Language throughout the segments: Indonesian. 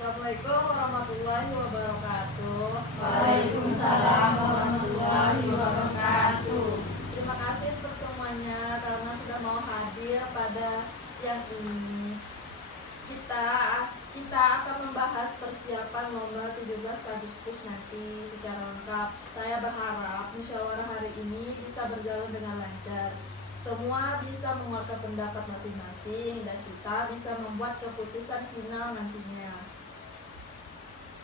Assalamualaikum warahmatullahi wabarakatuh. Waalaikumsalam warahmatullahi wabarakatuh. Terima kasih untuk semuanya karena sudah mau hadir pada siang ini. Kita akan membahas persiapan lomba 17 Agustus nanti secara lengkap. Saya berharap musyawarah hari ini bisa berjalan dengan lancar. Semua bisa mengeluarkan pendapat masing-masing dan kita bisa membuat keputusan final nantinya.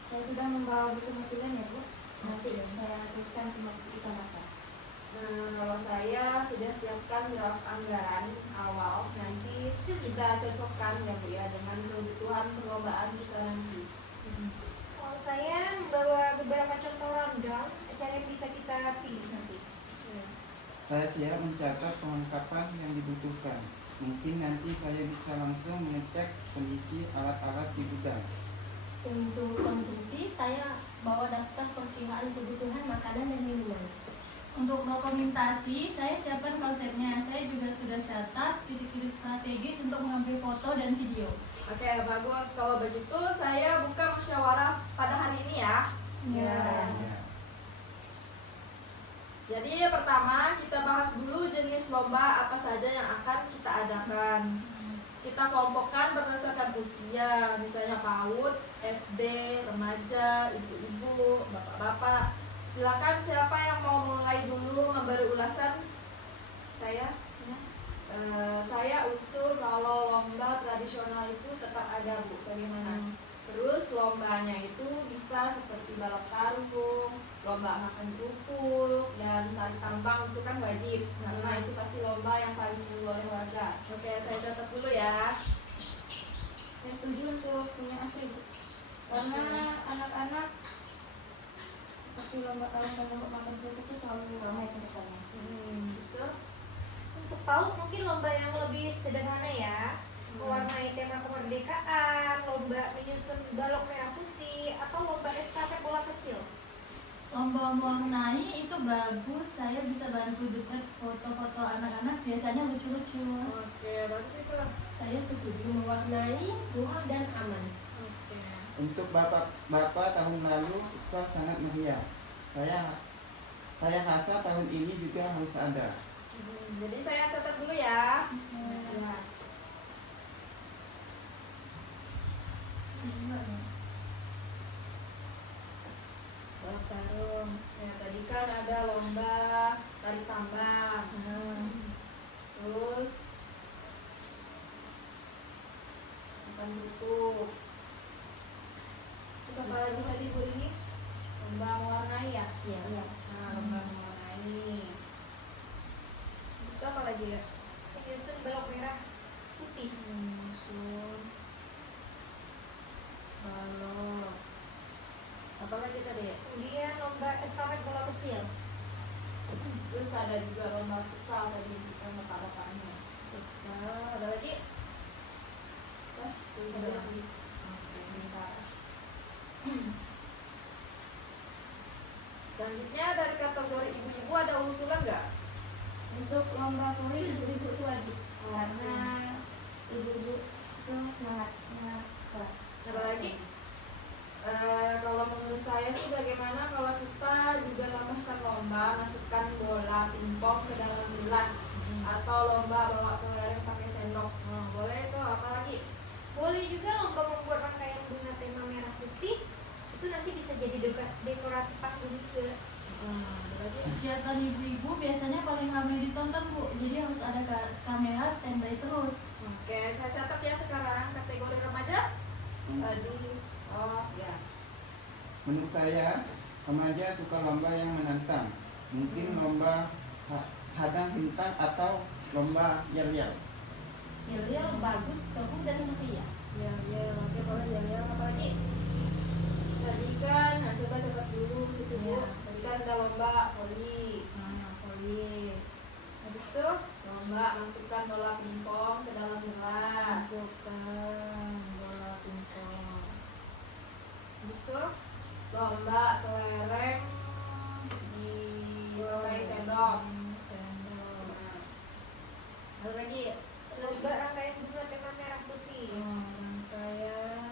Saya sudah membawa buku notulen ya Bu. Nanti saya tuliskan semua keputusan apa. Nah, kalau saya sudah siapkan draft anggaran awal, nanti kita cocokkan ya Bu ya dengan kebutuhan perlombaan kita nanti. Kalau saya membawa beberapa contoh rundown acara yang bisa kita pilih nanti. Saya siap mencatat perlengkapan yang dibutuhkan. Mungkin nanti saya bisa langsung mengecek kondisi alat-alat di gudang. Untuk konsumsi, saya bawa daftar perkiraan kebutuhan makanan dan minuman. Untuk dokumentasi, saya siapkan konsepnya. Saya juga sudah catat titik-titik strategis untuk mengambil foto dan video. Oke, bagus. Kalau begitu saya buka musyawarah pada hari ini ya. Ya. Jadi pertama kita bahas dulu jenis lomba apa saja yang akan kita adakan. Kita kelompokkan berdasarkan usia, misalnya PAUD, SD, remaja, ibu-ibu, bapak-bapak. Silakan siapa yang mau mulai dulu memberi ulasan? Saya? Ya. Saya usul kalau lomba tradisional itu tetap ada Bu, bagaimana? Terus lombanya itu bisa seperti balap karung, lomba makan kerupuk, dan tari tambang itu kan wajib karena itu pasti lomba yang paling dulu oleh warga. Oke, saya catat dulu ya. Saya setuju untuk punya asli Bu. Karena anak-anak seperti lomba karung dan lomba makan kerupuk itu selalu ramai ke depannya. Betul. Untuk PAUD mungkin lomba yang lebih sederhana ya. Mewarnai tema kemerdekaan, lomba menyusun balok merah putih, atau lomba estafet bola kecil. Lomba mewarnai itu bagus. Saya bisa bantu duet foto-foto anak-anak, biasanya lucu-lucu. Oke, bagus itu. Saya setuju mewarnai, ruang dan aman. Oke. Untuk bapak tahun lalu futsal sangat meriah. Saya rasa tahun ini juga harus ada. Jadi saya catat dulu ya. Ya. Balap karung. Ya, tadi kan ada lomba tari tambang. Terus makan kerupuk. Terus apa lagi tadi Bu ini? Lomba mewarnai ya? Iya. Nah, lomba mewarnai. Terus apa lagi ya? Menyusun balok merah putih. Menyusun balok. Apa lagi tadi? Kemudian lomba estafet bola kecil. Terus ada juga lomba futsal tadi kita bapak-bapaknya. Futsal. Ada lagi? Terus ada lagi. Oke, bentar. Selanjutnya dari kategori ibu-ibu ada usulan nggak? Untuk lomba voli ibu-ibu itu wajib karena ibu-ibu itu semangatnya kuat. Ada lagi? Kalau menurut saya sih bagaimana kalau kita juga tambahkan lomba masukkan bola pingpong ke dalam gelas atau lomba bawa kelereng pakai sendok. Boleh itu apa lagi? Boleh juga lomba membuat rangkaian bunga tema merah putih. Itu nanti bisa jadi dekorasi panggung juga. Ada lagi? Kegiatan ibu-ibu biasanya paling ramai ditonton Bu, jadi harus ada kamera standby terus. Oke, saya catat ya sekarang kategori remaja. Tadi, ya. Menurut saya, remaja suka lomba yang menantang. Mungkin lomba hadang bintang atau lomba yel-yel. Yel-yel bagus, seru dan meriah. Ya, oke boleh ya. Apa lagi? Tadi kan, coba catat dulu situ Bu. Tadi kan ada lomba voli. Voli. Habis itu lomba masukkan bola pingpong ke dalam gelas. Masukkan bola pingpong. Habis itu lomba kelereng di pakai sendok. Ada lagi? Lomba rangkaian bunga tema merah putih. Rangkaian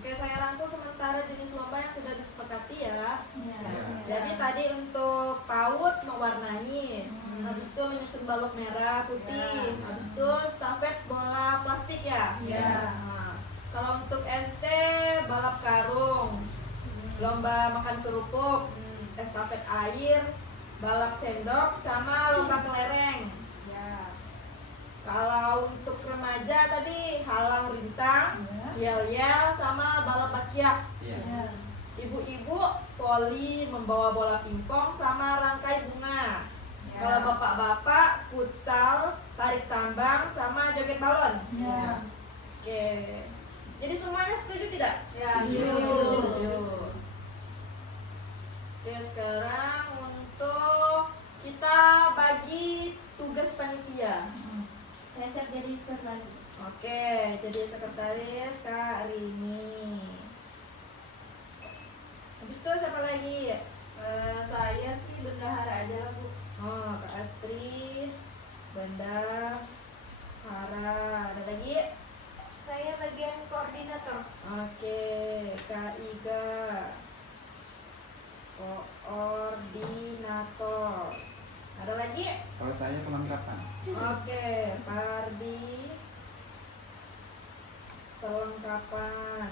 Oke, saya rangkum sementara jenis lomba yang sudah disepakati ya. Ya. Jadi tadi untuk PAUD mewarnai, habis itu menyusun balok merah putih, habis itu stafet bola plastik ya. Ya. Nah, kalau untuk SD balap karung, lomba makan kerupuk, estafet air, balap sendok, sama lomba kelereng. Ya. Kalau untuk remaja tadi halang rintang, yel-yel, sama balap bakyak. Iya. Ya. Ibu-ibu voli membawa bola pingpong sama rangkai bunga. Kalau bapak-bapak futsal, tarik tambang, sama joget balon. Ya. Oke. Jadi semuanya setuju tidak? Ya. Setuju. Oke, sekarang untuk kita bagi tugas panitia. Saya siap jadi sekretaris. Oke, jadi sekretaris Kak Rini. Habis itu siapa lagi? Saya sih bendahara aja lah Bu. Oh, Kak Astri, Benda, Hara, ada lagi? Saya bagian koordinator. Oke, Kak Iga, koordinator. Ada lagi? Kalau saya kelengkapan. Oke, Pardi, perlengkapan.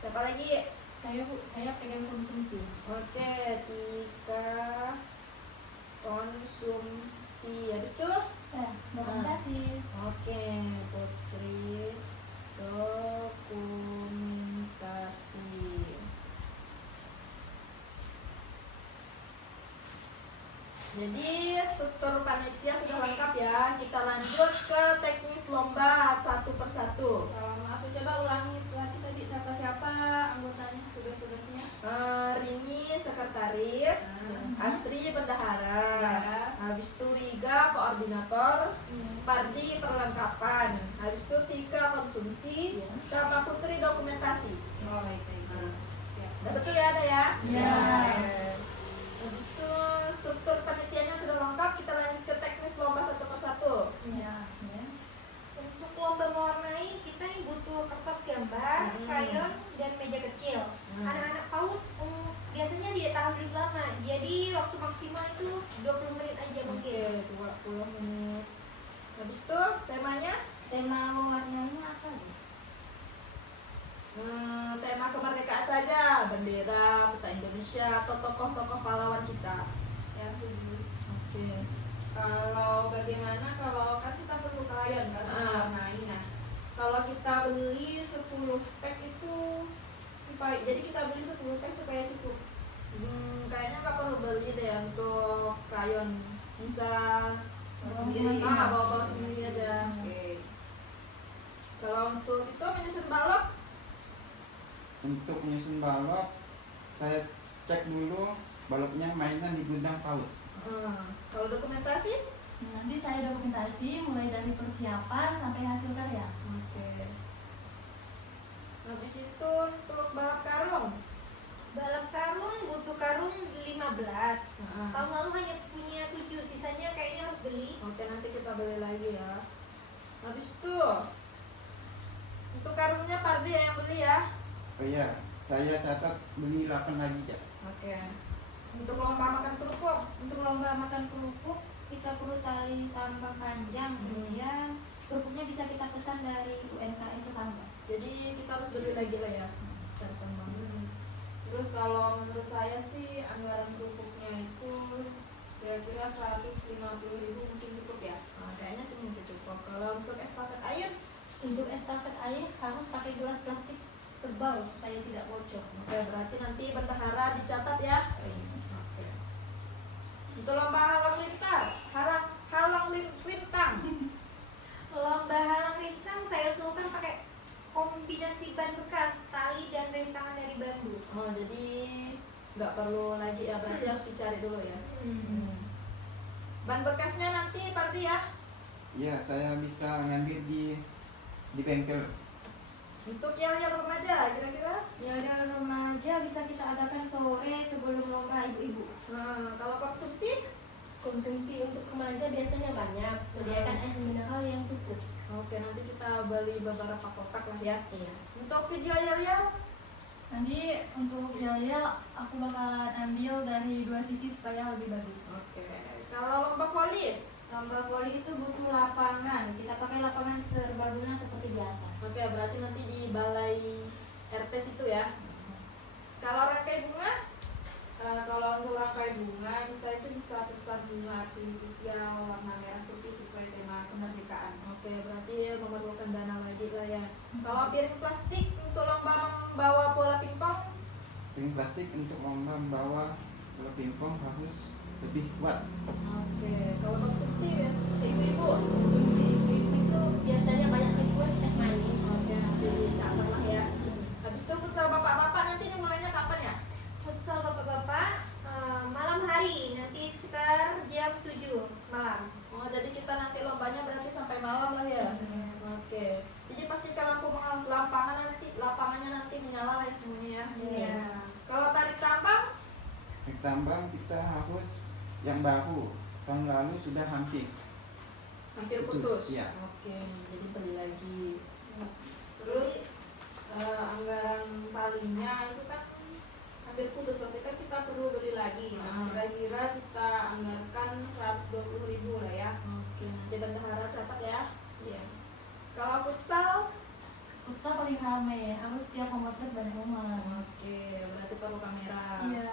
Siapa lagi? Saya pegang konsumsi. Oke, Tika, konsumsi. Habis itu? Ya, dokumentasi. Oke, Putri, dokumentasi. Jadi struktur panitia sudah lengkap ya. Kita lanjut ke teknis lomba satu persatu. Maaf, coba ulangi lagi tadi siapa-siapa anggotanya, tugas-tugasnya. Rini sekretaris, Astri bendahara, Ya. habis itu Iga koordinator, Pardi perlengkapan, habis itu Tika konsumsi, sama Putri dokumentasi. Oh, baik. Siap. Betul ya ada ya? Ya. Habis itu struktur panitianya sudah lengkap, kita lanjut ke teknis lomba satu persatu. Ya. Untuk lomba mewarnai kita nih butuh kertas gambar, krayon, dan meja kecil. Anak-anak PAUD biasanya dia tahan lebih lama, jadi waktu maksimal itu 20 menit aja mungkin. Oke, 20 menit. Habis itu temanya Tema mewarnai apa? tema kemerdekaan saja, bendera, peta Indonesia, atau tokoh-tokoh pahlawan kita. Ya, setuju. Oke. Kalau bagaimana kalau kan kita perlu krayon kan mewarnai. Nah, kalau kita beli 10 pack itu supaya jadi kita beli 10 pack supaya cukup. Kayaknya nggak perlu beli deh untuk krayon, bisa Bawa sendiri. sendiri. bawa sendiri aja. Oke. Kalau untuk itu menyusun balok, Untuk menyusun balok, saya cek dulu baloknya mainan di gudang PAUD. kalau dokumentasi, Nanti saya dokumentasi mulai dari persiapan sampai hasil karya. oke. Habis itu untuk balap karung, Balap karung butuh karung 15. Nah, Tahun lalu hanya punya 7, sisanya kayaknya harus beli. oke nanti kita beli lagi ya. Habis itu untuk karungnya Pardi yang beli ya. Oh iya, saya catat beli 8 lagi ya. Oke. Untuk lomba makan kerupuk, Untuk lomba makan kerupuk kita perlu tali tambang panjang, kemudian kerupuknya bisa kita pesan dari UMKM tetangga. jadi kita harus beli lagi lah ya. Cari tambang. Terus kalau menurut saya sih anggaran kerupuknya itu kira-kira 150.000 mungkin cukup ya. Nah, kayaknya sih mungkin cukup. Kalau untuk estafet air, Untuk estafet air harus pakai gelas plastik tebal supaya tidak bocor. oke berarti nanti bendahara dicatat ya. Oke. Untuk lomba halang rintang, Lomba halang rintang saya usulkan pakai kombinasi ban bekas, tali, dan rintangan dari bambu. oh jadi nggak perlu lagi ya, berarti harus dicari dulu ya. Ban bekasnya nanti Pardi ya. Iya, saya bisa ngambil di bengkel. Untuk yang remaja kira-kira. Ya ada remaja bisa kita adakan sore sebelum lomba ibu-ibu. Nah, kalau konsumsi, Konsumsi untuk remaja biasanya banyak, sediakan air mineral yang cukup. Oke, nanti kita beli beberapa kotak lah ya. Iya. Untuk video yel-yel, Nanti untuk yel-yel aku bakalan ambil dari 2 sisi supaya lebih bagus. oke. Kalau lomba voli, Lomba voli itu butuh lapangan. Kita pakai lapangan serbaguna seperti biasa. oke, berarti nanti di balai RT situ ya. Kalau rangkai bunga, Kalau untuk rangkai bunga kita itu bisa pesan bunga artifisial warna merah putih sesuai tema kemerdekaan. oke, berarti memerlukan dana lagi lah ya. Kalau piring plastik untuk lomba membawa bola pingpong, Piring plastik untuk lomba membawa bola pingpong harus lebih kuat. oke. Kalau konsumsi ya, ibu-ibu, Konsumsi ibu-ibu itu biasanya banyak request teh manis. oke, nanti dicatat lah ya. Habis itu futsal bapak-bapak nanti ini mulainya kapan ya? Futsal bapak-bapak malam hari, nanti sekitar jam 7 malam. Oh, jadi kita nanti lombanya berarti sampai malam lah ya. Oke. Jadi pastikan lapangannya nanti menyala lah ya semuanya ya. Iya. Kalau tarik tambang, Tarik tambang kita harus yang baru. Tahun lalu sudah hampir. hampir Putus, putus. iya. Oke, jadi beli lagi. Terus anggaran palingnya itu kan hampir putus, tapi kan kita perlu beli lagi. Nah, kira-kira kita anggarkan 120.000 lah ya. Oke, nanti bendahara catat ya. Iya. Kalau futsal, Futsal paling ramai ya. Aku siap memotret banyak rumah. oke, berarti perlu kamera. Iya.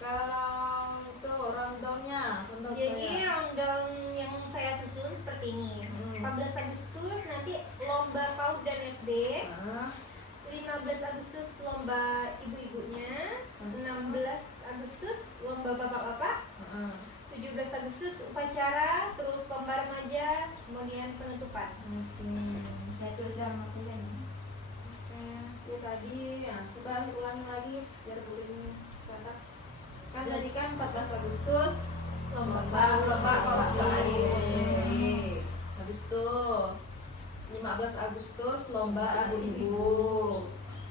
Kalau itu rundownnya, rundown Jadi saya. rundown yang saya susun seperti ini. 14 Agustus nanti lomba PAUD dan SD. Ah, 15 Agustus lomba ibu-ibunya. 16 Agustus lomba bapak-bapak. ah. 17 Agustus upacara, terus lomba remaja, kemudian penutupan. Oke. Saya tulis dalam notulen. Oke, itu tadi ya, coba ulangi lagi biar Bu ini catat. Kan tadi kan 14 Agustus Lomba kalau Oke. Habis itu 15 Agustus lomba ibu-ibu.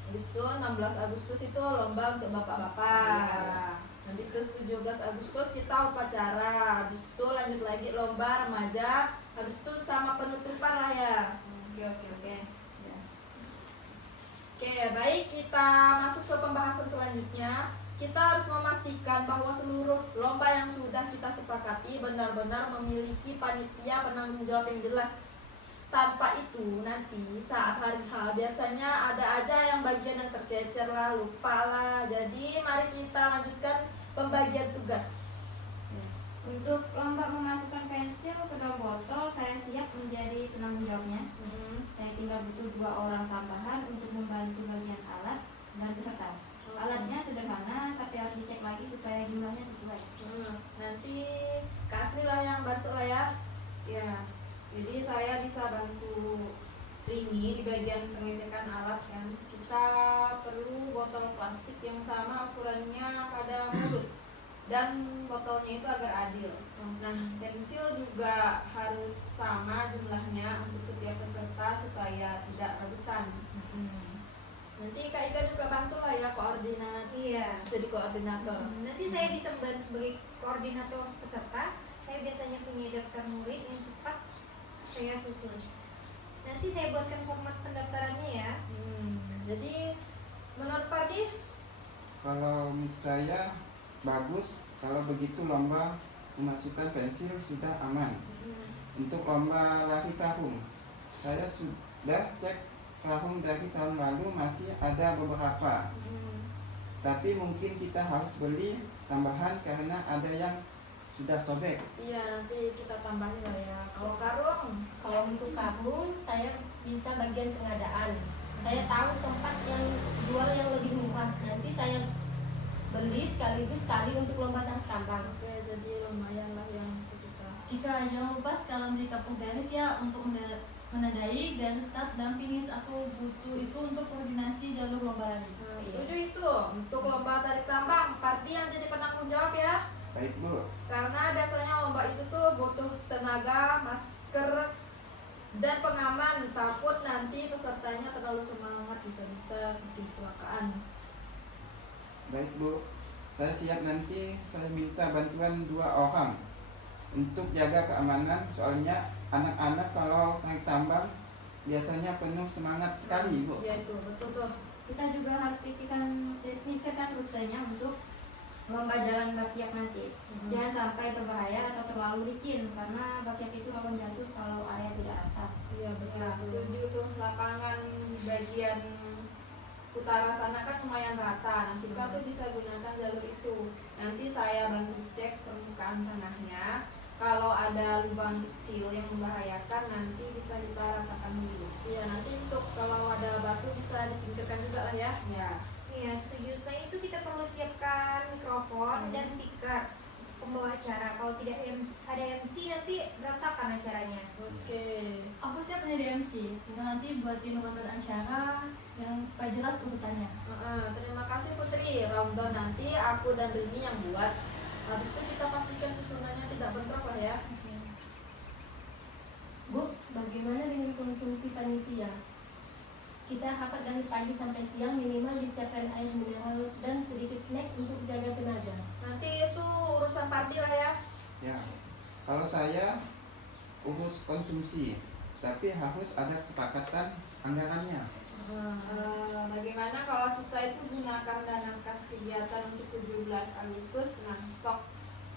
Habis itu 16 Agustus itu lomba untuk bapak-bapak. Habis itu 17 Agustus kita upacara. Habis itu lanjut lagi lomba remaja. Habis itu sama penutupan lah ya. Oke. Oke, baik, kita masuk ke pembahasan selanjutnya. Kita harus memastikan bahwa seluruh lomba yang sudah kita sepakati benar-benar memiliki panitia penanggung jawab yang jelas. Tanpa itu nanti saat hari H biasanya ada aja yang bagian yang tercecer lah, lupa lah. Jadi mari kita lanjutkan pembagian tugas. Untuk lomba memasukkan pensil ke dalam botol, saya siap menjadi penanggung jawabnya. Saya tinggal butuh 2 orang tambahan untuk membantu bagian alat dan peserta. Alatnya sederhana, tapi harus dicek lagi supaya jumlahnya sesuai. Nanti Kak Asri lah yang bantu lah ya. Ya, jadi saya bisa bantu Rini di bagian pengecekan alat kan. Kita perlu botol plastik yang sama ukurannya pada mulut dan botolnya itu agar adil. Nah, pensil juga harus sama jumlahnya untuk setiap peserta supaya tidak rebutan. Nanti Kak Ika juga bantu lah ya koordinat. Iya. Jadi koordinator. Nanti saya bisa membantu sebagai koordinator peserta. Saya biasanya punya daftar murid yang cepat saya susun. Nanti saya buatkan format pendaftarannya ya. Jadi menurut Pardi, Kalau menurut saya bagus. Kalau begitu lomba memasukkan pensil sudah aman. Untuk lomba lari karung, saya sudah cek karung dari tahun lalu masih ada beberapa. Tapi mungkin kita harus beli tambahan karena ada yang sudah sobek. iya nanti kita tambahin lah ya. Kalau karung, Kalau untuk karung, saya bisa bagian pengadaan. Saya tahu tempat yang jual yang lebih murah. Nanti saya beli sekaligus sekali untuk lomba tambang. oke, jadi lumayan lah yang kita. Ika, jangan lupa sekalian beli kapur garis ya untuk menandai dan start dan finish. Aku butuh itu untuk koordinasi jalur lomba lagi. Nah, setuju itu. Untuk lomba tarik tambang, Pardi yang jadi penanggung jawab ya. Baik Bu, Karena biasanya lomba itu tuh butuh tenaga, masker, dan pengaman. Takut nanti pesertanya terlalu semangat, bisa-bisa bikin kecelakaan. baik Bu. Saya siap nanti saya minta bantuan 2 orang untuk jaga keamanan. Soalnya anak-anak kalau naik tambang biasanya penuh semangat sekali, Bu. Iya itu betul tuh. Kita juga harus pikirkan rutenya untuk lomba jalan bakyak nanti. Jangan sampai berbahaya atau terlalu licin karena bakyak itu rawan jatuh kalau area tidak rata. Iya betul. Ya, setuju tuh. Lapangan bagian utara sana kan lumayan rata. Nah, kita tuh bisa gunakan jalur itu. Nanti saya bantu cek permukaan tanahnya. Kalau ada lubang kecil yang membahayakan, nanti bisa kita ratakan dulu. Iya nanti untuk kalau ada batu bisa disingkirkan juga lah ya. Ya. Iya, setuju. Selain itu kita perlu siapkan mikrofon dan speaker pembawa acara. Kalau tidak ada MC nanti berantakan acaranya. Oke. Aku siap menjadi MC. Tinggal nanti buatin urutan acara yang supaya jelas urutannya. Terima kasih Putri. Rundown nanti aku dan Rini yang buat. Habis itu kita pastikan susunannya tidak bentrok lah ya. Bu, bagaimana dengan konsumsi panitia? Kita harap dari pagi sampai siang minimal disiapkan air mineral dan sedikit snack untuk jaga tenaga. Nanti itu urusan Pardi lah ya. Ya, kalau saya urus konsumsi, tapi harus ada kesepakatan anggarannya. Bagaimana kalau kita itu gunakan dana kas kegiatan untuk 17 Agustus? Nah, stok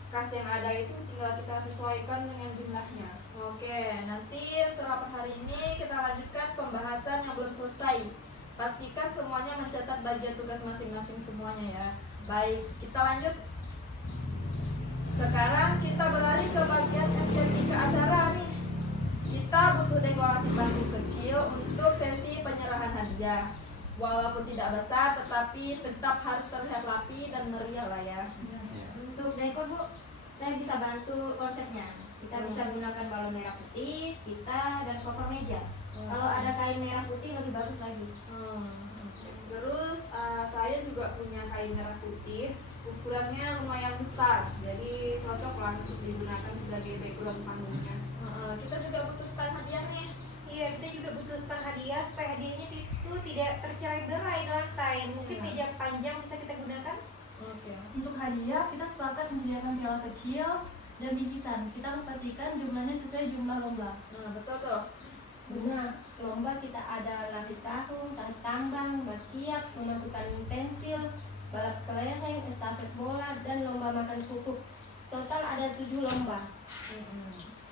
kas yang ada itu tinggal kita sesuaikan dengan jumlahnya. Oke, nanti untuk rapat hari ini kita lanjutkan pembahasan yang belum selesai. Pastikan semuanya mencatat bagian tugas masing-masing semuanya ya. Baik, kita lanjut. Sekarang kita beralih ke bagian estetika acara nih. Kita butuh dekorasi bangku kecil untuk sesi penyerahan hadiah. Walaupun tidak besar, tetapi tetap harus terlihat rapi dan meriah lah ya. Ya. Untuk dekor, Bu, saya bisa bantu konsepnya. Kita bisa gunakan balon merah putih, pita, dan cover meja. Kalau ada kain merah putih lebih bagus lagi. Terus saya juga punya kain merah putih, ukurannya lumayan besar, jadi cocok lah untuk digunakan sebagai background panggungnya. Kita juga butuh stand hadiah nih. Iya, kita juga butuh stand hadiah supaya hadiahnya itu tidak tercerai-berai di lantai. Mungkin Iya. meja panjang bisa kita gunakan. Oke. Untuk hadiah, kita sepakat menyediakan piala kecil dan bingkisan. Kita harus pastikan jumlahnya sesuai jumlah lomba. Nah, betul tuh. Guna lomba kita ada lari karung, tarik tambang, bakyak, memasukkan pensil, balap kelereng, estafet bola, dan lomba makan kerupuk. Total ada 7 lomba.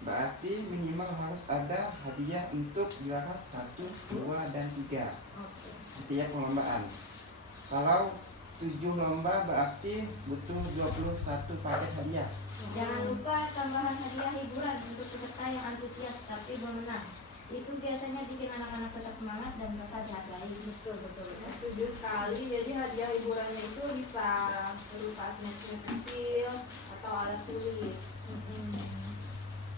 Berarti minimal harus ada hadiah untuk juara 1, 2, dan 3 Oke. setiap perlombaan. Kalau 7 lomba berarti butuh 21 paket hadiah. Jangan lupa tambahan hadiah hiburan untuk peserta yang antusias tapi belum menang. Itu biasanya bikin anak-anak tetap semangat dan merasa dihargai. Betul. Setuju sekali, jadi hadiah hiburannya itu bisa berupa snack-snack kecil atau alat tulis.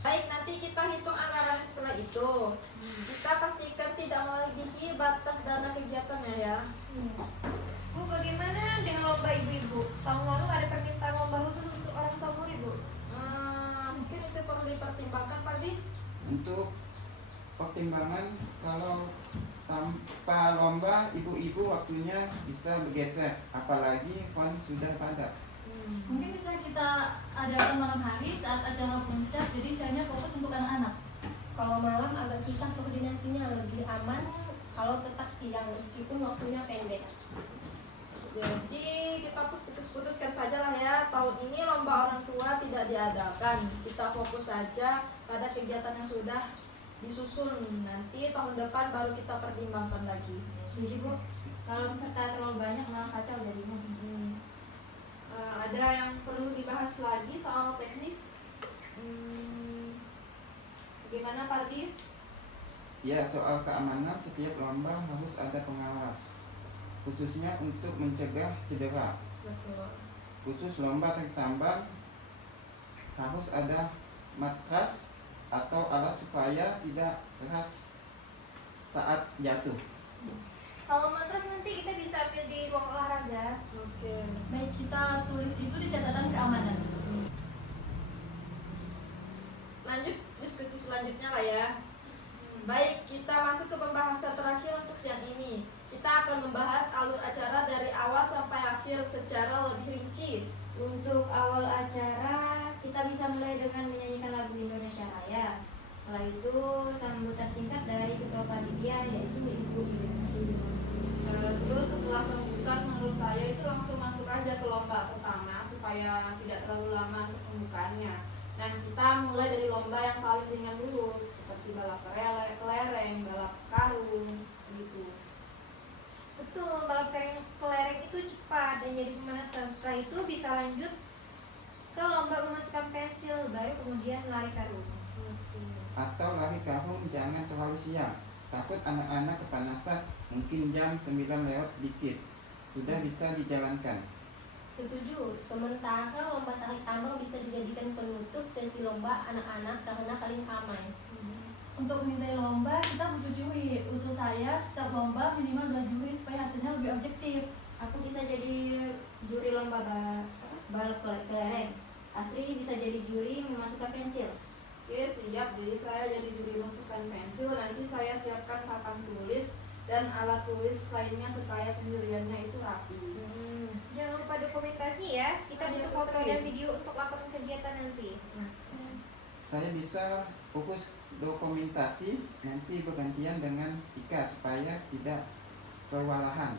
Baik, nanti kita hitung anggaran setelah itu. Kita pastikan tidak melebihi batas dana kegiatannya ya. Bu, bagaimana dengan lomba ibu-ibu? Tahun lalu ada permintaan lomba khusus untuk orang tua murid, Bu. Mungkin itu perlu dipertimbangkan, Pak Di. Untuk pertimbangan, kalau tanpa lomba ibu-ibu waktunya bisa bergeser, apalagi kon sudah padat. Mungkin bisa kita adakan malam hari saat acara puncak, jadi sayangnya fokus untuk anak-anak. Kalau malam agak susah koordinasinya, lebih aman kalau tetap siang meskipun waktunya pendek. Jadi kita putuskan saja lah ya, tahun ini lomba orang tua tidak diadakan. Kita fokus saja pada kegiatan yang sudah disusun. Nanti tahun depan baru kita pertimbangkan lagi. Setuju, Bu. Kalau peserta terlalu banyak malah kacau jadinya. Ada yang perlu dibahas lagi soal teknis? Bagaimana Pak Di? Ya, soal keamanan setiap lomba harus ada pengawas, khususnya untuk mencegah cedera. Betul. Khusus lomba tarik tambang harus ada matras atau alas supaya tidak keras saat jatuh. Kalau matras nanti kita bisa ambil di ruang olahraga. Oke. Baik, kita tulis itu di catatan keamanan. Lanjut diskusi selanjutnya lah ya. Baik, kita masuk ke pembahasan terakhir untuk siang ini. Kita akan membahas alur acara dari awal sampai akhir secara lebih rinci. Untuk awal acara, kita bisa mulai dengan menyanyikan lagu Indonesia Raya. Setelah itu sambutan singkat dari ketua panitia yaitu Ibu Ibu. Terus setelah sambutan menurut saya itu langsung masuk aja ke lomba pertama supaya tidak terlalu lama untuk pembukaannya. Nah, kita mulai dari lomba yang paling ringan dulu seperti balap kelereng, balap karung gitu. Betul, balap kelereng itu cepat dan jadi pemanasan. Setelah itu bisa lanjut ke lomba memasukkan pensil, baru kemudian lari karung. Atau lari karung jangan terlalu siang. Takut anak-anak kepanasan, mungkin jam 9 lewat sedikit. Sudah bisa dijalankan. Setuju. Sementara lomba tarik tambang bisa dijadikan penutup sesi lomba anak-anak karena paling ramai. Untuk menilai lomba kita butuh juri. Usul saya setiap lomba minimal 2 juri supaya hasilnya lebih objektif. Aku bisa jadi juri lomba balap kelereng. Astri bisa jadi juri memasukkan pensil. Oke, siap. Jadi saya jadi juri masukkan pensil. Nanti saya siapkan papan tulis dan alat tulis lainnya supaya penjuriannya itu rapi. Jangan lupa dokumentasi ya. Kita Oh, iya, butuh foto betul. dan video untuk laporan kegiatan nanti. Saya bisa fokus dokumentasi, nanti bergantian dengan Ika supaya tidak kewalahan.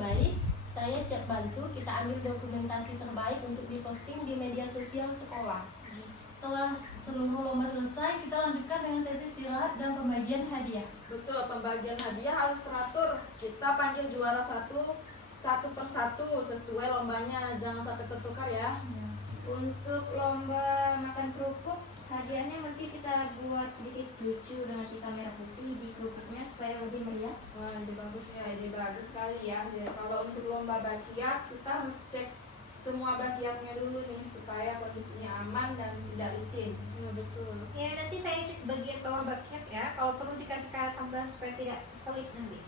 Baik, saya siap bantu. Kita ambil dokumentasi terbaik untuk diposting di media sosial sekolah. Setelah seluruh lomba selesai, kita lanjutkan dengan sesi istirahat dan pembagian hadiah. Betul, pembagian hadiah harus teratur. Kita panggil juara satu per satu sesuai lombanya, jangan sampai tertukar ya. Untuk lomba makan kerupuk, hadiahnya nanti kita buat sedikit lucu dengan pita merah putih di kerupuknya supaya lebih meriah. Wah, ide bagus. Ya, ini bagus sekali ya. Jadi, kalau untuk lomba bakiak, kita harus cek semua bakiaknya dulu nih supaya kondisinya aman dan tidak licin. Betul. Ya, nanti saya cek bagian bawah baket ya. Kalau perlu dikasih karet tambahan supaya tidak selip nanti.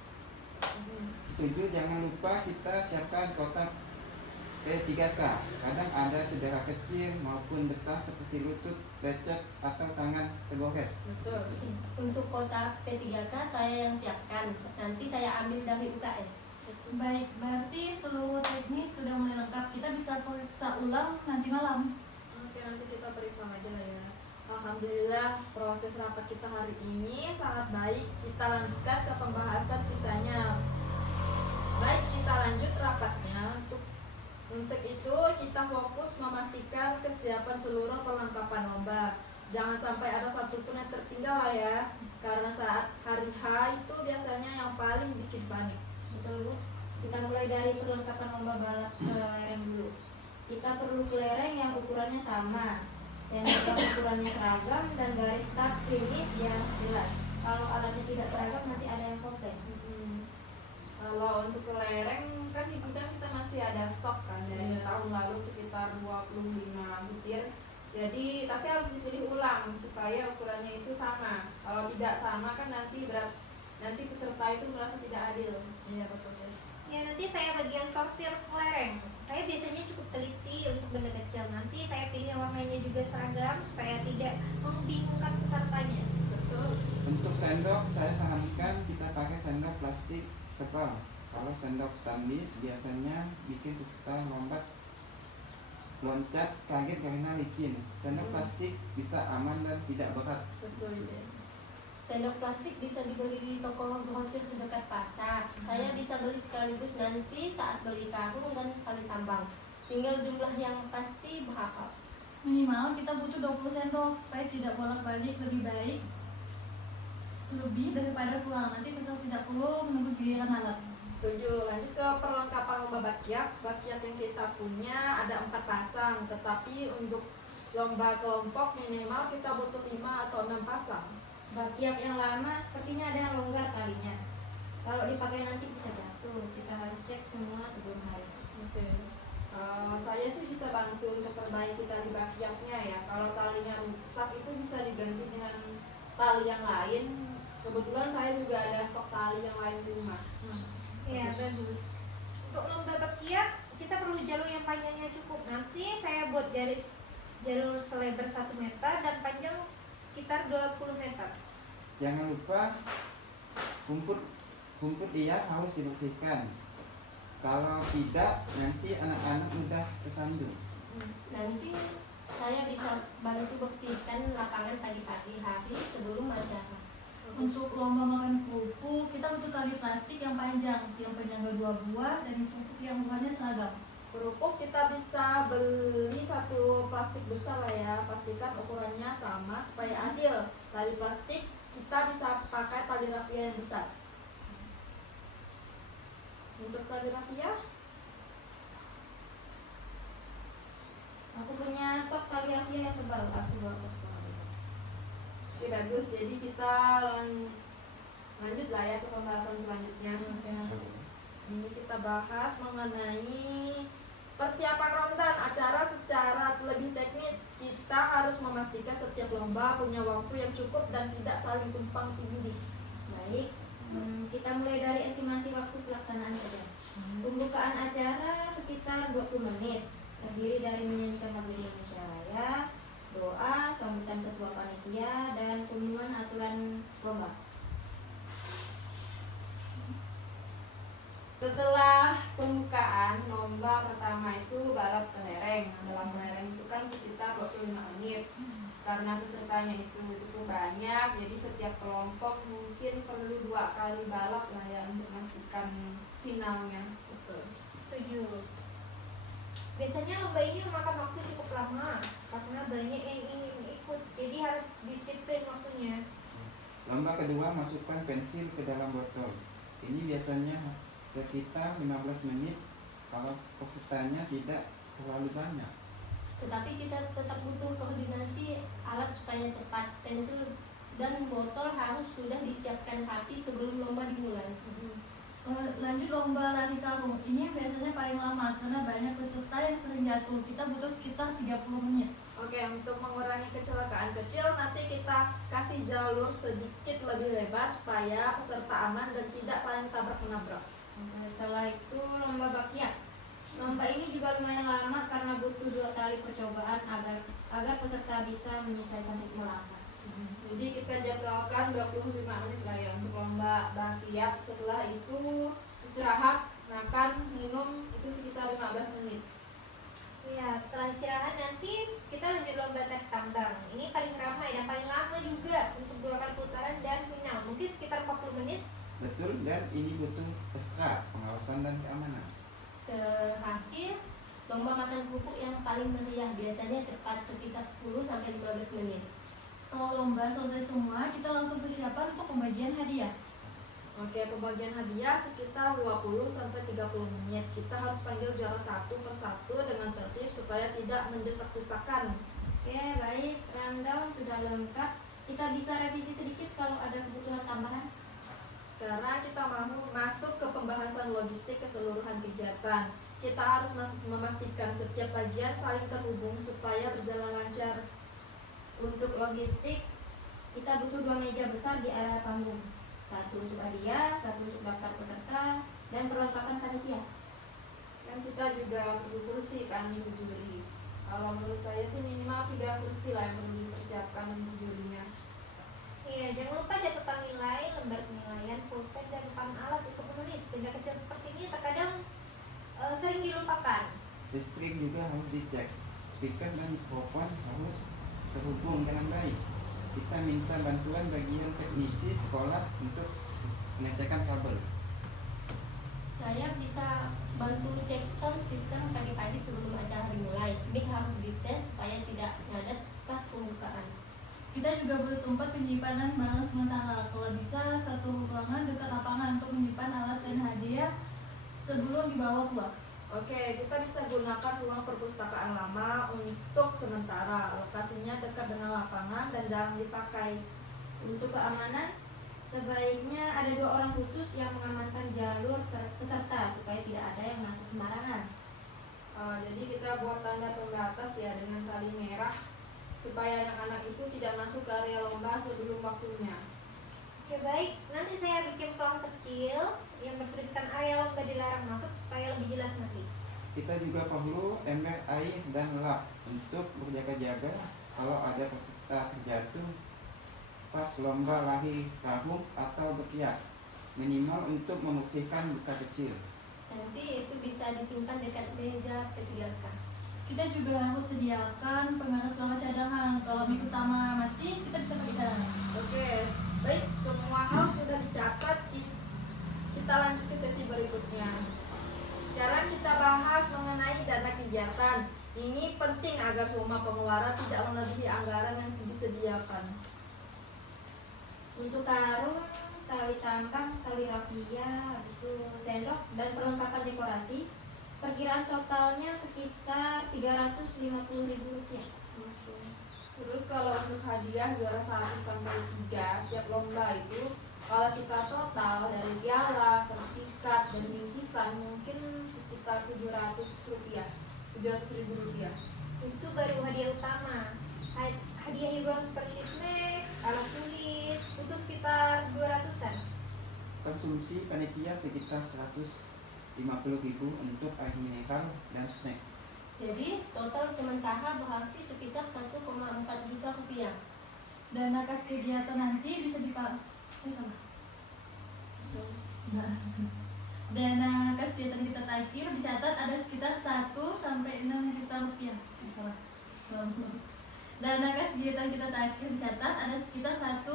Setuju, jangan lupa kita siapkan kotak P3K. Kadang ada cedera kecil maupun besar seperti lutut, lecet, atau tangan tergores. Betul. Untuk kotak P3K saya yang siapkan. Nanti saya ambil dari UKS. Baik, berarti seluruh teknis sudah mulai lengkap. Kita bisa periksa ulang nanti malam. Oke, nanti kita periksa aja lah ya. Alhamdulillah proses rapat kita hari ini sangat baik. Kita lanjutkan ke pembahasan sisanya. Baik, kita lanjut rapatnya. Untuk itu kita fokus memastikan kesiapan seluruh perlengkapan lomba. Jangan sampai ada satupun yang tertinggal lah ya. Karena saat hari H itu biasanya yang paling bikin panik. Betul Bu. Kita mulai dari perlengkapan lomba balap kelereng dulu. Kita perlu kelereng yang ukurannya sama, sendok yang ukurannya seragam, dan garis start finish yang jelas. Kalau alatnya tidak seragam nanti ada yang komplain. Kalau untuk kelereng kan di gudang kita masih ada stok kan dari tahun lalu sekitar 25 butir. Jadi tapi harus dipilih ulang supaya ukurannya itu sama. Kalau tidak sama kan nanti peserta itu merasa tidak adil. Iya, betul sih. Ya, nanti saya bagian sortir kelereng. Saya biasanya cukup teliti untuk benda kecil. Nanti saya pilih yang warnanya juga seragam supaya tidak membingungkan pesertanya. Betul. Untuk sendok, saya sarankan kita pakai sendok plastik tebal. Kalau sendok stainless biasanya bikin peserta loncat kaget karena licin. Sendok plastik bisa aman dan tidak berat. Betul ya. Sendok plastik bisa dibeli di toko grosir dekat pasar. Saya bisa beli sekaligus nanti saat beli karung dan tali tambang. Tinggal jumlah yang pasti berapa. Minimal kita butuh 20 sendok supaya tidak bolak-balik, lebih baik lebih daripada kurang. Nanti peserta tidak perlu menunggu giliran alat. Setuju. Lanjut ke perlengkapan lomba bakiak. Bakiak yang kita punya ada 4 pasang, tetapi untuk lomba kelompok minimal kita butuh 5 atau 6 pasang. Bakiak yang lama sepertinya ada yang longgar talinya. Kalau dipakai nanti bisa jatuh. Kita harus cek semua sebelum hari. Oke. Saya sih bisa bantu untuk perbaiki tali bakiaknya ya. Kalau talinya rusak itu bisa diganti dengan tali yang lain. Kebetulan saya juga ada stok tali yang lain di rumah. Ya, bagus. Untuk lomba bakiak, kita perlu jalur yang panjangnya cukup. Nanti saya buat jalur selebar 1 meter dan panjang sekitar 20 meter. Jangan lupa rumput liar harus dibersihkan. Kalau tidak, nanti anak-anak mudah tersandung. Nanti Saya bisa bantu bersihkan lapangan pagi-pagi hari sebelum acara. Untuk lomba makan kerupuk, kita butuh tali plastik yang panjang, yang penyangga 2 buah, dan kerupuk yang ukurannya seragam. Kerupuk kita bisa beli satu plastik besar lah ya, pastikan ukurannya sama supaya adil. Tali plastik kita bisa pakai tali rafia yang besar. Untuk tali rafia, Aku punya stok tali rafia yang tebal, aku bawa ke sekolah besok. oke bagus. Jadi kita lanjut lah ya ke pembahasan selanjutnya. Ini kita bahas mengenai persiapan rondan acara secara lebih teknis. Kita harus memastikan setiap lomba punya waktu yang cukup dan tidak saling tumpang tindih. Baik, kita mulai dari estimasi waktu pelaksanaan saja. Pembukaan acara sekitar 20 menit, terdiri dari menyanyikan lagu Indonesia Raya, doa, sambutan ketua panitia, dan pengumuman aturan lomba. Setelah pembukaan lomba pertama itu balap kelereng. Dalam kelereng itu kan sekitar 25 menit. Karena pesertanya itu cukup banyak, jadi setiap kelompok mungkin perlu 2 kali balap lah ya untuk memastikan finalnya. Betul. Setuju. Biasanya lomba ini memakan waktu cukup lama karena banyak yang ingin ikut, jadi harus disiplin waktunya. Lomba kedua, masukkan pensil ke dalam botol. Ini biasanya sekitar 15 menit kalau pesertanya tidak terlalu banyak. Tetapi kita tetap butuh koordinasi alat supaya cepat. Pensil dan botol harus sudah disiapkan rapi sebelum lomba dimulai. Lanjut lomba lari karung. Ini biasanya paling lama karena banyak peserta yang sering jatuh. Kita butuh sekitar 30 menit. Oke, untuk mengurangi kecelakaan kecil nanti kita kasih jalur sedikit lebih lebar supaya peserta aman dan tidak saling tabrak-menabrak. Setelah itu lomba bakyak. Lomba ini juga lumayan lama karena butuh 2 kali percobaan agar peserta bisa menyesuaikan ritme langkah. Jadi kita jadwalkan 25 menit lah ya untuk lomba bakyak. Setelah itu istirahat, makan, minum itu sekitar 15 menit. Ya, setelah istirahat nanti kita lanjut lomba tarik tambang. Ini paling ramai dan paling lama juga untuk 2 kali putaran dan final. Mungkin sekitar 40 menit. Betul, dan ini butuh ekstra pengawasan dan keamanan. Terakhir, lomba makan kerupuk yang paling meriah biasanya cepat sekitar 10-15 menit. Setelah lomba selesai semua, kita langsung persiapan untuk pembagian hadiah. Oke, pembagian hadiah sekitar 20-30 menit. Kita harus panggil juara satu per satu dengan tertib supaya tidak mendesak-desakan. Oke, baik. Rundown sudah lengkap. Kita bisa revisi sedikit kalau ada kebutuhan tambahan. Sekarang kita mau masuk ke pembahasan logistik keseluruhan kegiatan. Kita harus memastikan setiap bagian saling terhubung supaya berjalan lancar. Untuk logistik, kita butuh 2 meja besar di area panggung. 1 untuk hadiah, 1 untuk daftar peserta, dan perlengkapan panitia. Kan kita juga perlu kursi kan untuk juri. Kalau menurut saya sih minimal 3 kursi lah yang perlu dipersiapkan untuk jurinya. Iya, jangan lupa catatan nilai, lembar penilaian, pulpen, dan papan alas untuk menulis. Benda kecil seperti ini terkadang sering dilupakan. Listrik juga harus dicek. Speaker dan mikrofon harus terhubung dengan baik. Kita minta bantuan bagian teknisi sekolah untuk pengecekan kabel. Saya bisa bantu cek sound system pagi-pagi sebelum acara dimulai. Mic harus dites supaya tidak ngadat pas pembukaan. Kita juga butuh tempat penyimpanan barang sementara. Kalau bisa, suatu ruangan dekat lapangan untuk menyimpan alat dan hadiah sebelum dibawa keluar. Oke, kita bisa gunakan ruang perpustakaan lama untuk sementara. Lokasinya dekat dengan lapangan dan jarang dipakai. Untuk keamanan, sebaiknya ada 2 orang khusus yang mengamankan jalur peserta supaya tidak ada yang masuk sembarangan. Jadi kita buat tanda pembatas ya dengan tali merah supaya anak-anak itu tidak masuk ke area lomba sebelum waktunya. Oke, baik. Nanti saya bikin pelang kecil yang bertuliskan area lomba dilarang masuk supaya lebih jelas nanti. Kita juga perlu ember air dan lap untuk berjaga-jaga kalau ada peserta terjatuh pas lomba lari karung atau berkias, minimal untuk membersihkan luka kecil. Nanti itu bisa disimpan dekat meja P3K. kita juga harus sediakan pengaras suara cadangan. Kalau mic utama mati, kita bisa pakai cadangan. Oke, baik, semua hal sudah dicatat. Kita lanjut ke sesi berikutnya. Sekarang kita bahas mengenai dana kegiatan. Ini penting agar semua pengeluaran tidak melebihi anggaran yang disediakan. Untuk karung, tali tangkang, tali rafia, habis itu sendok dan perlengkapan dekorasi, perkiraan totalnya sekitar Rp350.000. Oke. Terus kalau untuk hadiah juara 1 sampai 3 tiap lomba itu, kalau kita total dari piala, sertifikat, dan bingkisan mungkin sekitar Rp700, Rp700.000. Itu baru hadiah utama. Hadiah hiburan seperti snack, alat tulis, itu sekitar 200-an. Konsumsi panitia sekitar 150.000 untuk air mineral dan snack. Jadi total sementara berarti sekitar 1,4 juta rupiah. Dana kas kegiatan nanti bisa dipakai. Dana kas kegiatan kita terakhir dicatat ada sekitar 1 sampai 6 juta rupiah. Salah. Dana kas kegiatan kita terakhir dicatat ada sekitar 1,6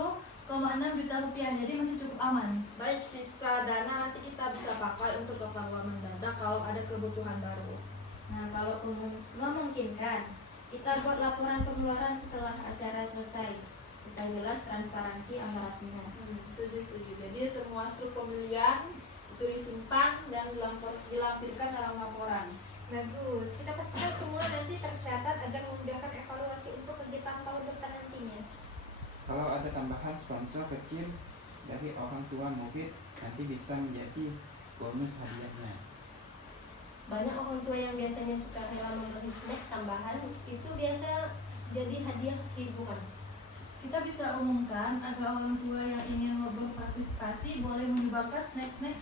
juta rupiah. Jadi masih cukup aman. Baik, sisa dana nanti kita bisa pakai untuk keperluan mendadak kalau ada kebutuhan baru. Nah, kalau memungkinkan, kita buat laporan pengeluaran setelah acara selesai, supaya jelas transparansi anggarannya. Setuju. Jadi semua struktur pemilihan itu disimpan dan dilampirkan dalam laporan. Bagus, kita pastikan semua nanti tercatat agar memudahkan evaluasi untuk kegiatan tahun depan nantinya. Kalau ada tambahan sponsor kecil dari orang tua murid, nanti bisa menjadi bonus hadiahnya. Banyak orang tua yang biasanya suka rela memberi snack tambahan, itu biasa jadi hadiah hiburan. Kita bisa umumkan agar orang tua yang ingin berpartisipasi boleh menyumbangkan snack-snack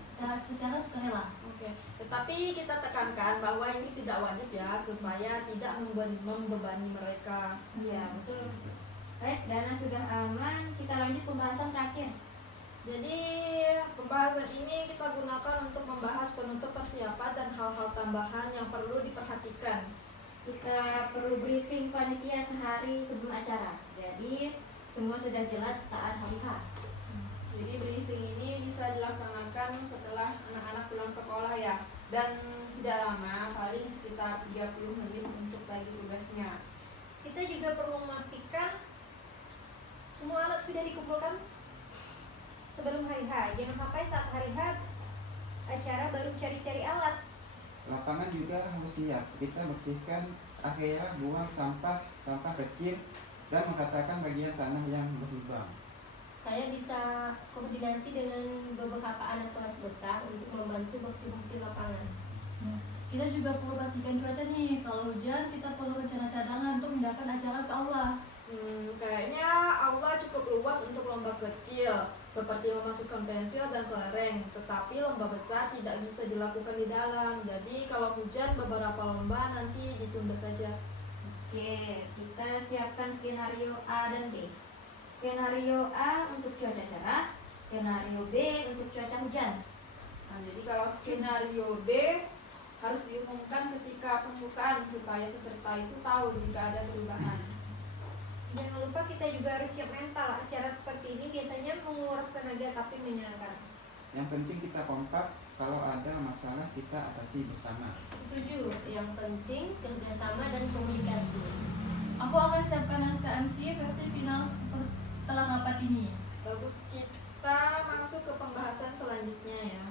secara sukarela. Oke. Tetapi kita tekankan bahwa ini tidak wajib ya, supaya tidak membebani mereka. Iya, betul. Baik, dana sudah aman, kita lanjut pembahasan terakhir. Jadi pembahasan ini kita gunakan untuk membahas penutup persiapan dan hal-hal tambahan yang perlu diperhatikan. Kita perlu briefing panitia sehari sebelum acara. Jadi, semua sudah jelas saat hari H. Jadi briefing ini bisa dilaksanakan setelah anak-anak pulang sekolah ya. Dan tidak lama, paling sekitar 30 menit untuk bagi tugasnya. Kita juga perlu memastikan semua alat sudah dikumpulkan sebelum hari H. Jangan sampai saat hari H acara baru cari-cari alat. Lapangan juga harus siap. Kita bersihkan area buang sampah kecil dan mengatakan bagian tanah yang berlubang. Saya bisa koordinasi dengan beberapa anak kelas besar untuk membantu bersih-bersih lapangan. Kita juga perlu pastikan cuaca nih. Kalau hujan, kita perlu rencana cadangan untuk memindahkan acara ke aula. Kayaknya aula cukup luas untuk lomba kecil, seperti memasukkan pensil dan kelereng. Tetapi lomba besar tidak bisa dilakukan di dalam. Jadi kalau hujan, beberapa lomba nanti ditunda saja. Oke, kita siapkan skenario A dan B. Skenario A untuk cuaca cerah, skenario B untuk cuaca hujan. Nah, jadi kalau skenario B harus diumumkan ketika pembukaan supaya peserta itu tahu jika ada perubahan. Jangan lupa kita juga harus siap mental. Acara seperti ini biasanya menguras tenaga tapi menyenangkan. Yang penting kita kompak, kalau ada masalah kita atasi bersama. Setuju, yang penting kerjasama dan komunikasi. Aku akan siapkan naskah MC versi final setelah rapat ini. Bagus, kita masuk ke pembahasan selanjutnya ya.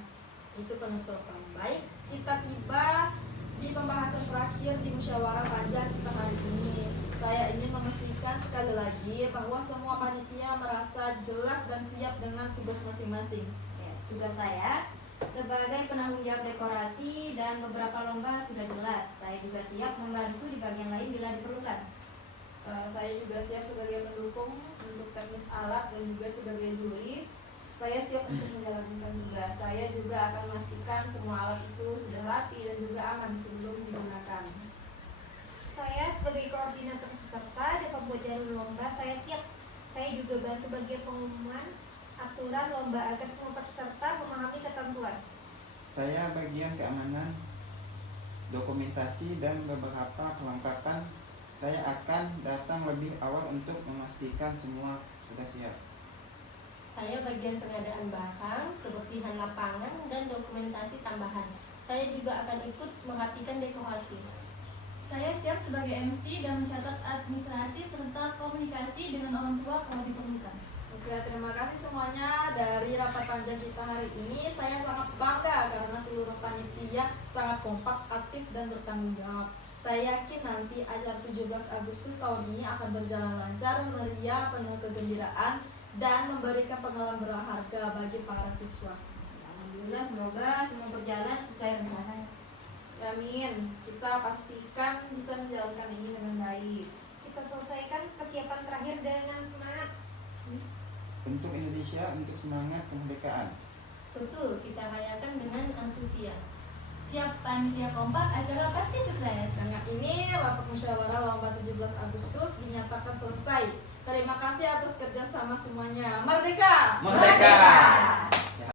Itu penutupan. Baik, kita tiba di pembahasan terakhir di musyawarah panjang kita hari ini. Saya ingin memastikan sekali lagi bahwa semua panitia merasa jelas dan siap dengan tugas masing-masing. Ya, tugas saya sebagai penanggung jawab dekorasi dan beberapa lomba sudah jelas. Saya juga siap membantu di bagian lain bila diperlukan. Saya juga siap sebagai pendukung untuk teknis alat dan juga sebagai juri. Saya siap untuk menjalankan tugas. Saya juga akan memastikan semua alat itu sudah rapi dan juga aman sebelum digunakan. Saya sebagai koordinator peserta dan pembuat jalur lomba, saya siap. Saya juga bantu bagian pengumuman aturan lomba agar semua peserta memahami ketentuan. Saya bagian keamanan dokumentasi dan beberapa kelengkapan. Saya akan datang lebih awal untuk memastikan semua sudah siap. Saya bagian pengadaan barang, kebersihan lapangan, dan dokumentasi tambahan. Saya juga akan ikut merapikan dekorasi. Saya siap sebagai MC dan mencatat administrasi serta komunikasi dengan orang tua kalau diperlukan. Oke, terima kasih semuanya dari rapat panjang kita hari ini. Saya sangat bangga karena seluruh panitia sangat kompak, aktif, dan bertanggung jawab. Saya yakin nanti acara 17 Agustus tahun ini akan berjalan lancar, meriah, penuh kegembiraan, dan memberikan pengalaman berharga bagi para siswa. Alhamdulillah, semoga semua berjalan sesuai rencana. Amin. Kita pastikan bisa menjalankan ini dengan baik. Kita selesaikan persiapan terakhir dengan semangat. Untuk Indonesia, untuk semangat kemerdekaan. Betul, kita rayakan dengan antusias. Siap panitia kompak, acara pasti sukses. Dengan ini, rapat musyawarah lomba 17 Agustus dinyatakan selesai. Terima kasih atas kerjasama semuanya. Merdeka! Merdeka!